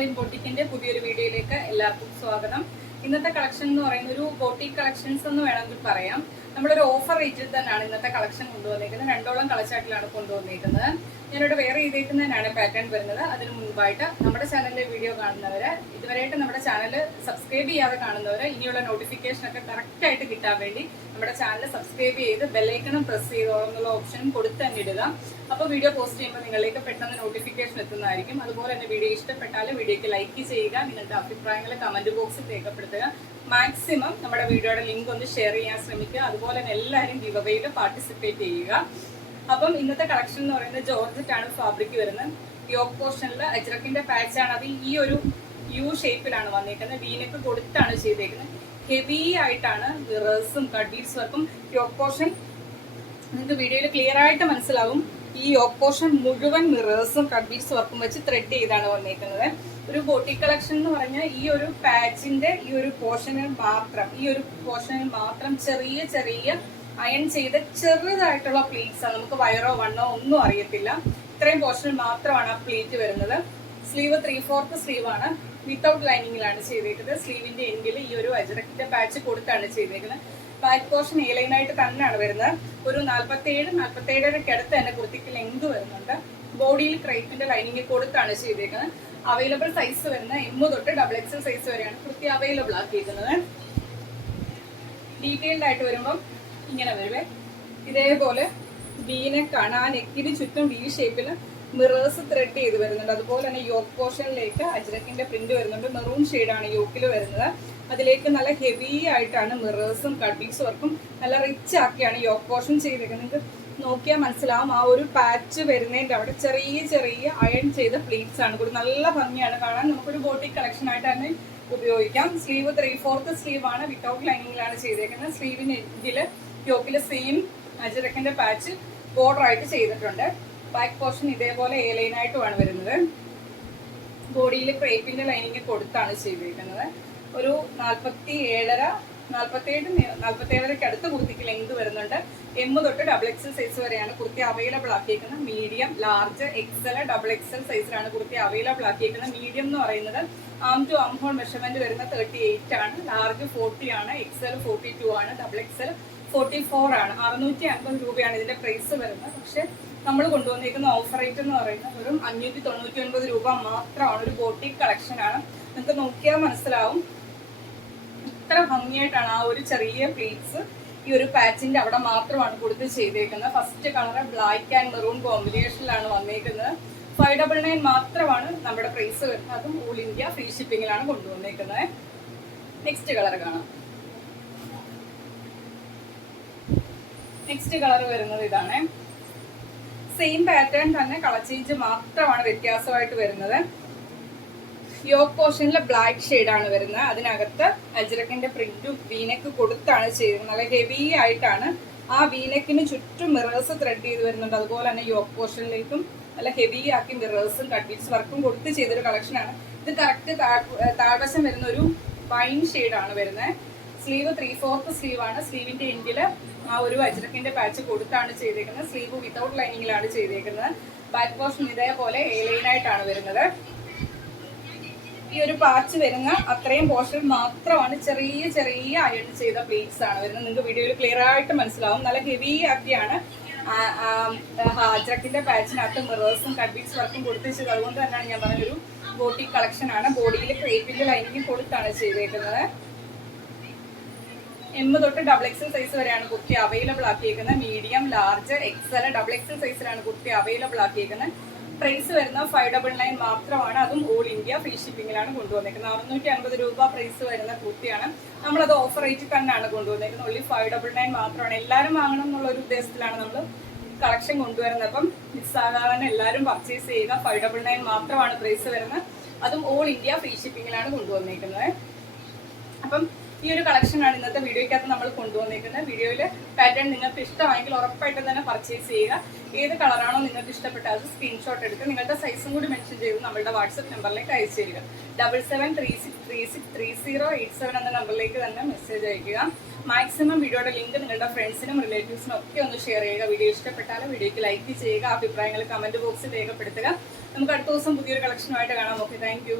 ഷർലിൻ ബോട്ടിക്കിന്റെ പുതിയൊരു വീഡിയോയിലേക്ക് എല്ലാവർക്കും സ്വാഗതം. ഇന്നത്തെ കളക്ഷൻ എന്ന് പറയുന്ന ഒരു ബോട്ടിക് കളക്ഷൻസ് എന്ന് വേണമെങ്കിൽ പറയാം. നമ്മളൊരു ഓഫർ റേറ്റിൽ തന്നെയാണ് ഇന്നത്തെ കളക്ഷൻ കൊണ്ടുവന്നിരിക്കുന്നത് രണ്ടോളം കളച്ചാട്ടിലാണ് കൊണ്ടുവന്നിരിക്കുന്നത് ഞാനിവിടെ വേറെ ചെയ്തേക്കുന്നതിനാണ് പാറ്റേൺ വരുന്നത്. അതിന് മുൻപായിട്ട് നമ്മുടെ ചാനലിലെ വീഡിയോ കാണുന്നവർ ഇതുവരെയായിട്ട് നമ്മുടെ ചാനൽ സബ്സ്ക്രൈബ് ചെയ്യാതെ കാണുന്നവർ ഇനിയുള്ള നോട്ടിഫിക്കേഷൻ ഒക്കെ കറക്റ്റായിട്ട് കിട്ടാൻ വേണ്ടി നമ്മുടെ ചാനൽ സബ്സ്ക്രൈബ് ചെയ്ത് ബെല്ലൈക്കണം പ്രസ് ചെയ്തോളെന്നുള്ള ഓപ്ഷനും കൊടുത്ത് തന്നെ ഇടുക. അപ്പോൾ വീഡിയോ പോസ്റ്റ് ചെയ്യുമ്പോൾ നിങ്ങളിലേക്ക് പെട്ടെന്ന് നോട്ടിഫിക്കേഷൻ എത്തുന്നതായിരിക്കും. അതുപോലെ തന്നെ വീഡിയോ ഇഷ്ടപ്പെട്ടാൽ വീഡിയോയ്ക്ക് ലൈക്ക് ചെയ്യുക നിങ്ങളുടെ അഭിപ്രായങ്ങൾ കമന്റ് ബോക്സിൽ രേഖപ്പെടുത്തുക. മാക്സിമം നമ്മുടെ വീഡിയോയുടെ ലിങ്ക് ഒന്ന് ഷെയർ ചെയ്യാൻ ശ്രമിക്കുക. അതുപോലെ തന്നെ എല്ലാവരും ഗിവവേയിൽ പാർട്ടിസിപ്പേറ്റ് ചെയ്യുക. അപ്പം ഇന്നത്തെ കളക്ഷൻ എന്ന് പറയുന്നത് ആണ് ഫാബ്രിക് വരുന്നത്. യോക്ക് പോർഷനിൽ അജ്രക്കിന്റെ പാച്ച് ആണ്. അത് ഈ ഒരു യു ഷേപ്പിലാണ് വന്നിരിക്കുന്നത് വീനക്ക് കൊടുത്താണ് ചെയ്തേക്കുന്നത്. ഹെവി ആയിട്ടാണ് മിറേഴ്സും കഡീസ് വർക്കും യോക്ക് പോർഷൻ നിങ്ങൾക്ക് വീഡിയോയിൽ ക്ലിയർ ആയിട്ട് മനസ്സിലാവും. ഈ യോക്ക് പോർഷൻ മുഴുവൻ മിറേഴ്സും കഡീസ് വർക്കും വെച്ച് ത്രെഡ് ചെയ്താണ് വന്നേക്കുന്നത്. ഒരു ബോട്ടി കളക്ഷൻ എന്ന് പറഞ്ഞാൽ ഈ ഒരു പാച്ചിന്റെ ഈ ഒരു പോർഷനിൽ മാത്രം ഈ ഒരു പോർഷനിൽ മാത്രം ചെറിയ ചെറിയ അയൺ ചെയ്ത ചെറുതായിട്ടുള്ള പ്ലീറ്റ്സ് ആണ്. നമുക്ക് വയറോ വണ്ണോ ഒന്നും അറിയത്തില്ല. ഇത്രയും പോർഷനിൽ മാത്രമാണ് ആ പ്ലീറ്റ് വരുന്നത്. സ്ലീവ് ത്രീ ഫോർത്ത് സ്ലീവ് ആണ് വിത്തൗട്ട് ലൈനിങ്ങിലാണ് ചെയ്തേക്കുന്നത്. സ്ലീവിന്റെ എൻഡിൽ ഈ ഒരു അജറക്കിന്റെ പാച്ച് കൊടുത്താണ് ചെയ്തേക്കുന്നത്. ബാക്ക് പോർഷൻ എ ലൈനായിട്ട് തന്നെയാണ് വരുന്നത്. ഒരു നാല്പത്തേഴ് നാല്പത്തേഴരയ്ക്ക് അടുത്ത് തന്നെ കുർത്തിക്ക് ലെങ്ത് വരുന്നുണ്ട്. ബോഡിയിൽ ക്രൈപ്പിന്റെ ലൈനിങ് കൊടുത്താണ് ചെയ്തേക്കുന്നത്. അവൈലബിൾ സൈസ് വരുന്ന എം തൊട്ട് ഡബിൾ എക്സൽ സൈസ് വരെയാണ് കുർത്തി അവൈലബിൾ ആക്കിയിരിക്കുന്നത്. ഡീറ്റെയിൽഡ് ആയിട്ട് വരുമ്പം ഇങ്ങനെ വരുവേ ഇതേപോലെ വീനെക്കാണ് ആ നെക്കിന് ചുറ്റും വി ഷേപ്പിൽ മിറേഴ്സ് ത്രെഡ് ചെയ്ത് വരുന്നുണ്ട്. അതുപോലെ തന്നെ യോക്ക് പോർഷനിലേക്ക് അജ്രക്കിന്റെ പ്രിന്റ് വരുന്നുണ്ട്. മെറൂൺ ഷെയ്ഡാണ് യോക്കിൽ വരുന്നത്. അതിലേക്ക് നല്ല ഹെവി ആയിട്ടാണ് മിറേഴ്സും കട്ടിങ്സ് വർക്കും നല്ല റിച്ച് ആക്കിയാണ് യോക്ക് പോർഷൻ ചെയ്തിരിക്കുന്നത്. നോക്കിയാൽ മനസ്സിലാവും. ആ ഒരു പാച്ച് വരുന്നതിന്റെ അവിടെ ചെറിയ ചെറിയ അയൺ ചെയ്ത പ്ലീറ്റ്സ് ആണ്. കൂടി നല്ല ഭംഗിയാണ്. കാണാൻ നമുക്കൊരു ബോട്ടിക് കളക്ഷൻ ആയിട്ട് തന്നെ ഉപയോഗിക്കാം. സ്ലീവ് ത്രീ ഫോർത്ത് സ്ലീവ് ആണ് വിത്തൗട്ട് ലൈനിങ്ങിലാണ് ചെയ്തേക്കുന്നത്. സ്ലീവിന് ഇതിൽ യോക്കിൽ സെയിം അജരക്കിന്റെ പാച്ച് ബോർഡർ ആയിട്ട് ചെയ്തിട്ടുണ്ട്. ബാക്ക് പോർഷൻ ഇതേപോലെ എ ലൈനായിട്ടുമാണ് വരുന്നത്. ബോഡിയിൽ ക്രേപ്പിന്റെ ലൈനിങ് കൊടുത്താണ് ചെയ്തിരിക്കുന്നത് ഒരു നാൽപ്പത്തി ഏഴര നാൽപ്പത്തേഴ് നാൽപ്പത്തേഴരയ്ക്ക് അടുത്ത് കുർത്തിക്ക് ലെങ്ത് വരുന്നുണ്ട്. എം തൊട്ട് ഡബിൾ എക്സൽ സൈസ് വരെയാണ് kurti available ആക്കിയിരിക്കുന്നത് medium large XL double XL സൈസിലാണ് കുർത്തി അവൈലബിൾ ആക്കിയിരിക്കുന്നത് മീഡിയം എന്ന് പറയുന്നത് arm to arm hole measurement വരുന്ന തേർട്ടി എയ്റ്റ് ആണ്. ലാർജ് ഫോർട്ടി ആണ്. എക്സൽ ഫോർട്ടി ടു ആണ്. ഡബിൾ എക്സൽ ഫോർട്ടി ഫോർ ആണ്. അറുന്നൂറ്റി അൻപത് രൂപയാണ് ഇതിന്റെ പ്രൈസ് വരുന്നത്. പക്ഷെ നമ്മൾ കൊണ്ടുവന്നിരിക്കുന്ന ഓഫർ റേറ്റ് എന്ന് പറയുന്നത് വെറും അഞ്ഞൂറ്റി തൊണ്ണൂറ്റി ഒൻപത് രൂപ മാത്രമാണ്. ഒരു ബോട്ടിക് കളക്ഷൻ ആണ്. നിങ്ങൾക്ക് നോക്കിയാൽ മനസ്സിലാവും. ഇത്ര ഭംഗിയായിട്ടാണ് ആ ഒരു ചെറിയ പ്ലീറ്റ്സ് ഈ ഒരു പാച്ചിന്റെ അവിടെ മാത്രമാണ് കൊടുത്ത് ചെയ്തേക്കുന്നത്. First colour black and maroon കോമ്പിനേഷനിലാണ് വന്നേക്കുന്നത്. ഫൈവ് ഡബിൾ നയൻ മാത്രമാണ് നമ്മുടെ പ്രൈസ് വരുന്നത്. അതും ഓൾ ഇന്ത്യ ഫ്രീ ഷിപ്പിങ്ങിലാണ് കൊണ്ടുവന്നേക്കുന്നത്. നെക്സ്റ്റ് കളർ കാണാം. നെക്സ്റ്റ് കളർ വരുന്നത് ഇതാണ്. സെയിം പാറ്റേൺ തന്നെ കളർ ചേഞ്ച് മാത്രമാണ് വ്യത്യാസമായിട്ട് വരുന്നത്. യോക്ക് പോർഷനിൽ ബ്ലാക്ക് ആണ് വരുന്നത്. അതിനകത്ത് അജ്രക്കിന്റെ പ്രിന്റും വീനക്ക് കൊടുത്താണ് ചെയ്തത്. നല്ല ഹെവി ആയിട്ടാണ് ആ വീനക്കിന് ചുറ്റും മിറേഴ്സ് ത്രെഡ് ചെയ്ത് വരുന്നുണ്ട്. അതുപോലെ തന്നെ യോക്ക് പോർഷനിലേക്കും നല്ല ഹെവി ആക്കി മിറേഴ്സും കട്ട്ബീറ്റ്സ് വർക്കും കൊടുത്ത് ചെയ്തൊരു കളക്ഷനാണ് ഇത് കറക്റ്റ് താഴ്വശം വരുന്ന ഒരു വൈൻ ആണ് വരുന്നത് സ്ലീവ് ത്രീ ഫോർത്ത് സ്ലീവ് ആണ് സ്ലീവിന്റെ എൻഡിൽ ആ ഒരു അജ്രക്കിന്റെ പാച്ച് കൊടുത്താണ് ചെയ്തേക്കുന്നത്. സ്ലീവ് വിതൗട്ട് ലൈനിങ്ങിലാണ് ചെയ്തേക്കുന്നത്. ബാക്ക് പോർഷൻ ഇതേപോലെ എ വരുന്നത്. ഈ ഒരു പാച്ച് വരുന്ന അത്രയും പോർഷൻ മാത്രമാണ് ചെറിയ ചെറിയ അയൺ ചെയ്ത പ്ലേറ്റ്സ് ആണ് വരുന്നത്. നിങ്ങൾക്ക് വീഡിയോയിൽ ക്ലിയർ ആയിട്ട് മനസ്സിലാവും. നല്ല ഹെവി ആക്കിയാണ്. ഹാജ്രക്കിന്റെ പാച്ചിനകത്ത് മിറേഴ്സും കട്ട്ബീറ്റ്സ് വർക്കും കൊടുത്തിച്ചത് അതുകൊണ്ട് തന്നെയാണ് ഞാൻ പറഞ്ഞൊരു ബോട്ടി കളക്ഷൻ ആണ്. ബോഡിയിൽ ക്രേപ്പിന്റെ ലൈനിങ് കൊടുത്താണ് ചെയ്തേക്കുന്നത്. എം തൊട്ട് ഡബിൾ എക്സൽ സൈസ് വരെയാണ് kurti available ആക്കിയേക്കുന്നത്. Medium large XL double XL സൈസിലാണ് കുർത്തി അവൈലബിൾ ആക്കിയിരിക്കുന്നത് പ്രൈസ് വരുന്ന ഫൈവ് ഡബിൾ നയൻ മാത്രമാണ്. അതും ഓൾ ഇന്ത്യ ഫ്രീ ഷിപ്പിംഗിലാണ് കൊണ്ടുവന്നേക്കുന്നത്. അറുന്നൂറ്റി അൻപത് രൂപ പ്രൈസ് വരുന്ന കുർത്തിയാണ്. നമ്മളത് ഓഫർ റേറ്റിൽ തന്നെയാണ് കൊണ്ടുവന്നേക്കുന്നത്. ഓൺലി ഫൈവ് ഡബിൾ നയൻ മാത്രമാണ്. എല്ലാവരും വാങ്ങണം എന്നുള്ള ഒരു ഉദ്ദേശത്തിലാണ് നമ്മൾ കളക്ഷൻ കൊണ്ടുവരുന്നത്. അപ്പം മിസ്സാകാതെ എല്ലാവരും പർച്ചേസ് ചെയ്യുക ഫൈവ് ഡബിൾ നയൻ മാത്രമാണ് പ്രൈസ് വരുന്നത്. അതും ഓൾ ഇന്ത്യ ഫ്രീ ഷിപ്പിംഗിലാണ് കൊണ്ടുവന്നേക്കുന്നത്. അപ്പം ഈ ഒരു കളക്ഷനാണ് ഇന്നത്തെ വീഡിയോയ്ക്കകത്ത് നമ്മൾ കൊണ്ടുവന്നിരിക്കുന്നത് വീഡിയോയിൽ പാറ്റേൺ നിങ്ങൾക്ക് ഇഷ്ടമായെങ്കിൽ ഉറപ്പായിട്ടും തന്നെ പർച്ചേസ് ചെയ്യുക. ഏത് കളറാണോ നിങ്ങൾക്ക് ഇഷ്ടപ്പെട്ട അത് സ്ക്രീൻഷോട്ട് എടുത്ത് നിങ്ങളുടെ സൈസും കൂടി മെൻഷൻ ചെയ്ത് നമ്മളുടെ വാട്സപ്പ് നമ്പറിലേക്ക് അയച്ചു തരിക. Double seven three six three six three zero eight seven എന്ന നമ്പറിലേക്ക് തന്നെ മെസ്സേജ് അയക്കുക. മാക്സിമം വീഡിയോയുടെ ലിങ്ക് നിങ്ങളുടെ ഫ്രണ്ട്സിനും റിലേറ്റീവ്സിനും ഒക്കെ ഒന്ന് ഷെയർ ചെയ്യുക. വീഡിയോ ഇഷ്ടപ്പെട്ടാൽ വീഡിയോയ്ക്ക് ലൈക്ക് ചെയ്യുക. അഭിപ്രായങ്ങൾ കമന്റ് ബോക്സിൽ രേഖപ്പെടുത്തുക. നമുക്ക് അടുത്ത ദിവസം പുതിയൊരു കളക്ഷനുമായിട്ട് കാണാം. Okay thank